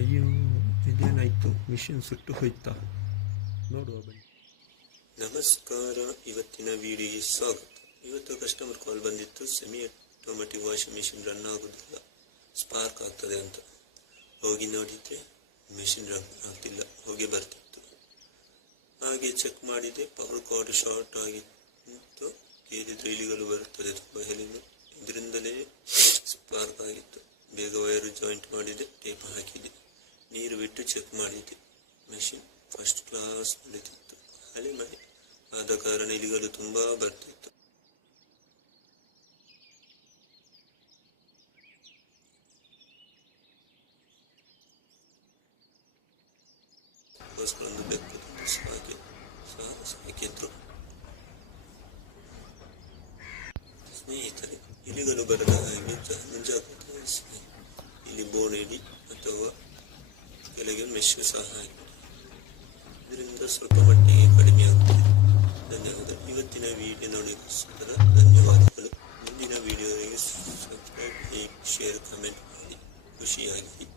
ಅಯ್ಯೋ, ಇದೇನಾಯ್ತು? ಮಿಷಿನ್ ಸುಟ್ಟು ಹೋಯ್ತಾ? ನೋಡುವ ಬನ್ನಿ. ನಮಸ್ಕಾರ, ಇವತ್ತಿನ ವಿಡಿಯೋಗೆ ಸ್ವಾಗತ. ಇವತ್ತು ಕಸ್ಟಮರ್ ಕಾಲ್ ಬಂದಿತ್ತು. Semi automatic washing machine run ಆಗೋದಿಲ್ಲ, ಸ್ಪಾರ್ಕ್ ಆಗ್ತದೆ ಅಂತ. ಹೋಗಿ ನೋಡಿದ್ರೆ ಮಿಷಿನ್ ರನ್ ಆಗ್ತಿಲ್ಲ, ಹೊಗೆ ಬರ್ತಿತ್ತು. ಹಾಗೆ ಚೆಕ್ ಮಾಡಿದೆ, ಪವರ್ ಕಾರ್ಡ್ ಶಾರ್ಟ್ ಆಗಿತ್ತು. ಕೇಳಿದ್ರೆ ಇಲಿಗಳು ಬರುತ್ತದೆ ತುಂಬ ಹೇಳಿದ್ರು. ಇದರಿಂದಲೇ ಸ್ಪಾರ್ಕ್ ಆಗಿತ್ತು. ಬೇಗ ವೈರು ಜಾಯಿಂಟ್ ಮಾಡಿದೆ, ಟೇಪ್ ಹಾಕಿದೆ, ನೀರು ಬಿಟ್ಟು ಚೆಕ್ ಮಾಡಿದೆ. ಮೆಷಿನ್ ಫಸ್ಟ್ ಕ್ಲಾಸ್ ನಡೀತಿತ್ತು. ಹಳೆ ಮನೆ ಆದ ಕಾರಣ ಇಲಿಗಳು ತುಂಬಾ ಬರ್ತಿತ್ತು. ಒಂದು ಬೆಕ್ಕು ಸಾಕಿದ್ರು. ಸ್ನೇಹಿತರೆ, ಇಲಿಗಳು ಬರದ ಹಾಗೆ ಮುಂಜಾಗ್ರತೆ ವಹಿಸಿ. ಇಲ್ಲಿ ಬೋಣಿಡಿ ಅಥವಾ ಕೆಳಗೆ ಮೆಶ್ ಸಹ ಹಾಕಿ, ಇದರಿಂದ ಸ್ವಲ್ಪ ಮಟ್ಟಿಗೆ ಕಡಿಮೆ ಆಗ್ತದೆ. ಧನ್ಯವಾದ. ಇವತ್ತಿನ ವಿಡಿಯೋ ನೋಡಿದ ಧನ್ಯವಾದಗಳು. ಮುಂದಿನ ವಿಡಿಯೋಗೆ ಸಬ್ಸ್ಕ್ರೈಬ್, ಲೈಕ್, ಶೇರ್, ಕಮೆಂಟ್ ಮಾಡಿ ಖುಷಿಯಾಗಿ.